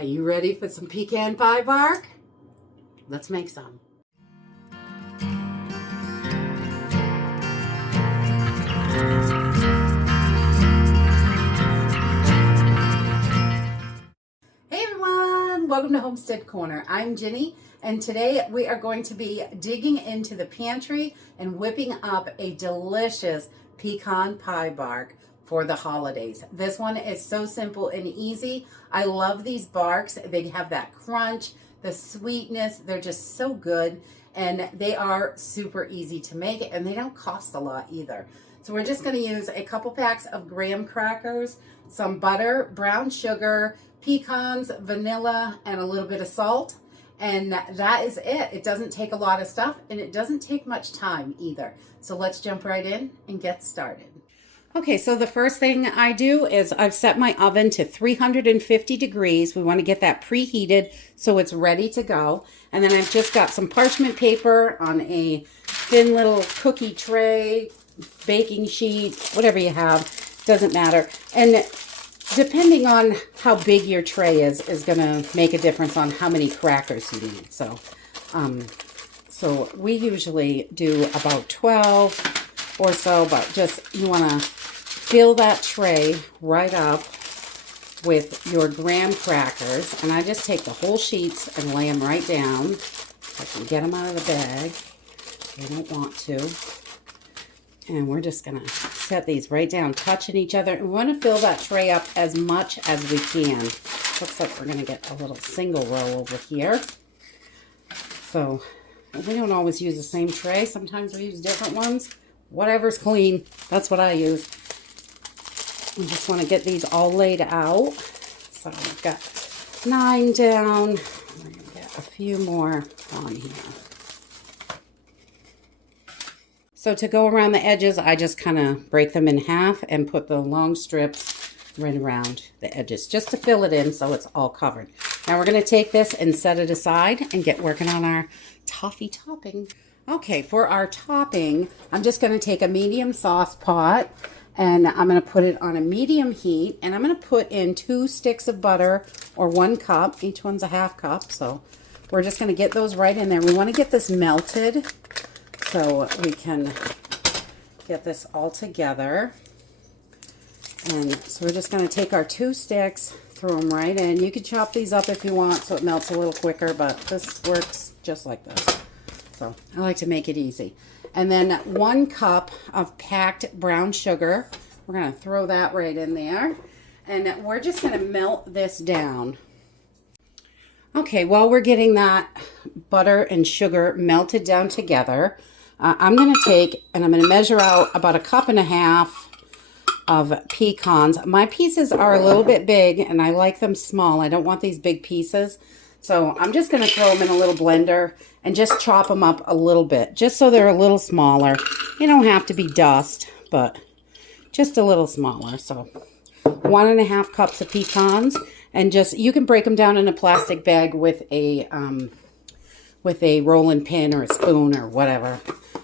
Are you ready for some pecan pie bark? Let's make some. Hey everyone, welcome to Homestead Corner. I'm Ginny, and today we are going to be digging into the pantry and whipping up a delicious pecan pie bark for the holidays. This one is so simple and easy. I love these barks. They have that crunch, the sweetness. They're just so good, and they are super easy to make, and they don't cost a lot either. So we're just going to use a couple packs of graham crackers, some butter, brown sugar, pecans, vanilla, and a little bit of salt. And that is it. It doesn't take a lot of stuff, and it doesn't take much time either. So let's jump right in and get started. Okay, so the first thing I do is I've set my oven to 350 degrees. We want to get that preheated so it's ready to go. And then I've just got some parchment paper on a thin little cookie tray, baking sheet, whatever you have, doesn't matter. And depending on how big your tray is going to make a difference on how many crackers you need. So, we usually do about 12 or so, but just you want to fill that tray right up with your graham crackers. And I just take the whole sheets and lay them right down. I can get them out of the bag. I don't want to. And we're just going to set these right down, touching each other. And we want to fill that tray up as much as we can. Looks like we're going to get a little single row over here. So we don't always use the same tray. Sometimes we use different ones. Whatever's clean, that's what I use. We just want to get these all laid out. So I've got 9 down. I'm going to get a few more on here. So to go around the edges, I just kind of break them in half and put the long strips right around the edges just to fill it in so it's all covered. Now we're going to take this and set it aside and get working on our toffee topping. Okay, for our topping, I'm just going to take a medium sauce pot and I'm going to put it on a medium heat, and I'm going to put in 2 sticks of butter or 1 cup. Each one's a half cup, so we're just going to get those right in there. We want to get this melted so we can get this all together. And so we're just going to take our 2 sticks, throw them right in. You can chop these up if you want so it melts a little quicker, but this works just like this. So I like to make it easy. And then 1 cup of packed brown sugar. We're going to throw that right in there. And we're just going to melt this down. Okay, while we're getting that butter and sugar melted down together, I'm going to take and I'm going to measure out about 1.5 cups of pecans. My pieces are a little bit big and I like them small. I don't want these big pieces. So I'm just going to throw them in a little blender and just chop them up a little bit, just so they're a little smaller. You don't have to be dust, but just a little smaller. So 1.5 cups of pecans, and just, you can break them down in a plastic bag with a rolling pin or a spoon or whatever.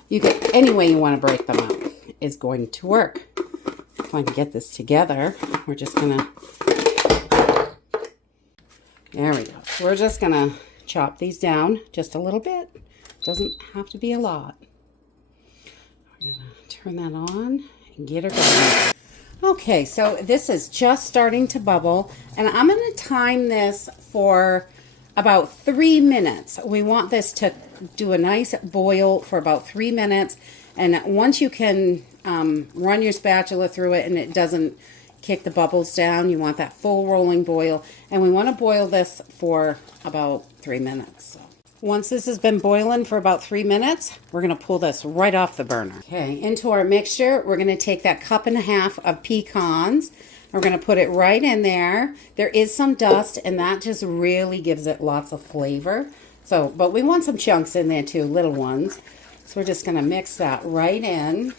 You can, any way you want to break them up is going to work. If I can get this together, we're just going to, there we go. So we're just going to chop these down just a little bit. Doesn't have to be a lot. We're going to turn that on and get her going. Okay, so this is just starting to bubble, and I'm going to time this for about 3 minutes. We want this to do a nice boil for about 3 minutes, and once you can run your spatula through it and it doesn't kick the bubbles down, you want that full rolling boil, and we want to boil this for about 3 minutes. So once this has been boiling for about 3 minutes, we're going to pull this right off the burner. Okay, into our mixture, we're going to take that 1.5 cups of pecans. We're going to put it right in there. There is some dust, and that just really gives it lots of flavor. So, but we want some chunks in there too, little ones. So we're just going to mix that right in.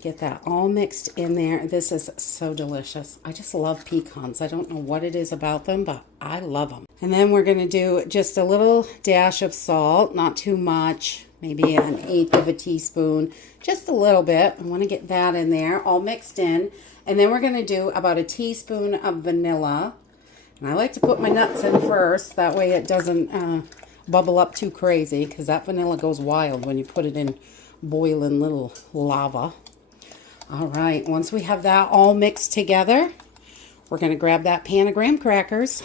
Get that all mixed in there. This is so delicious. I just love pecans. I don't know what it is about them, but I love them. And then we're going to do just a little dash of salt, not too much, maybe 1/8 teaspoon, just a little bit. I want to get that in there, all mixed in. And then we're going to do about a teaspoon of vanilla. And I like to put my nuts in first. That way it doesn't bubble up too crazy, because that vanilla goes wild when you put it in boiling little lava. All right, once we have that all mixed together, we're going to grab that pan of graham crackers.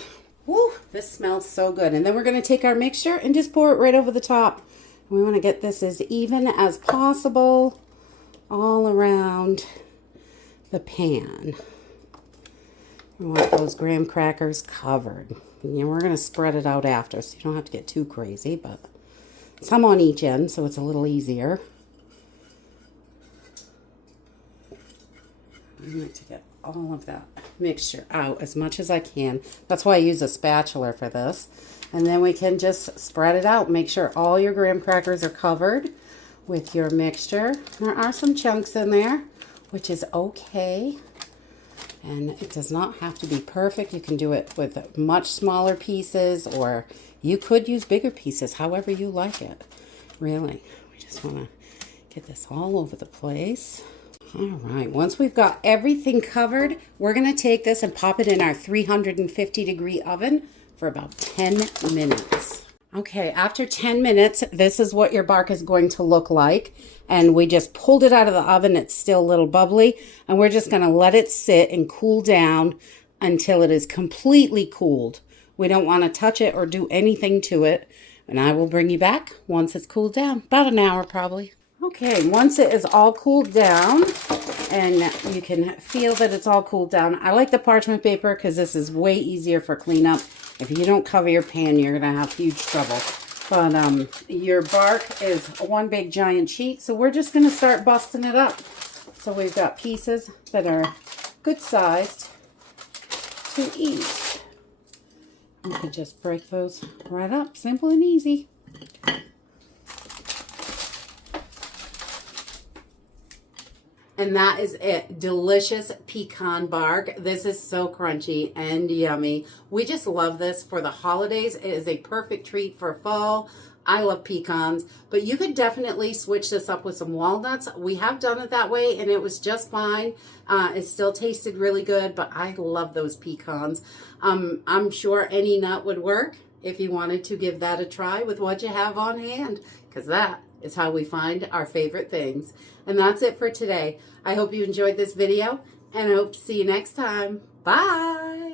Woo, this smells so good. And then we're going to take our mixture and just pour it right over the top. We want to get this as even as possible all around the pan. We want those graham crackers covered. And we're going to spread it out after, so you don't have to get too crazy, but some on each end so it's a little easier. I like to get all of that mixture out as much as I can. That's why I use a spatula for this. And then we can just spread it out. Make sure all your graham crackers are covered with your mixture. There are some chunks in there, which is okay. And it does not have to be perfect. You can do it with much smaller pieces, or you could use bigger pieces, however you like it. Really, we just want to get this all over the place. All right, once we've got everything covered, we're going to take this and pop it in our 350-degree oven for about 10 minutes. Okay, after 10 minutes, this is what your bark is going to look like. And we just pulled it out of the oven. It's still a little bubbly. And we're just going to let it sit and cool down until it is completely cooled. We don't want to touch it or do anything to it. And I will bring you back once it's cooled down. About an hour probably. Okay, once it is all cooled down and you can feel that it's all cooled down, I like the parchment paper because this is way easier for cleanup. If you don't cover your pan, you're going to have huge trouble. But your bark is one big giant sheet, so we're just going to start busting it up. So we've got pieces that are good sized to eat. You can just break those right up, simple and easy. And that is it. Delicious pecan bark. This is so crunchy and yummy. We just love this for the holidays. It is a perfect treat for fall. I love pecans, but you could definitely switch this up with some walnuts. We have done it that way and it was just fine. It still tasted really good, but I love those pecans. I'm sure any nut would work if you wanted to give that a try with what you have on hand, because that is how we find our favorite things. And that's it for today. I hope you enjoyed this video, and I hope to see you next time. Bye!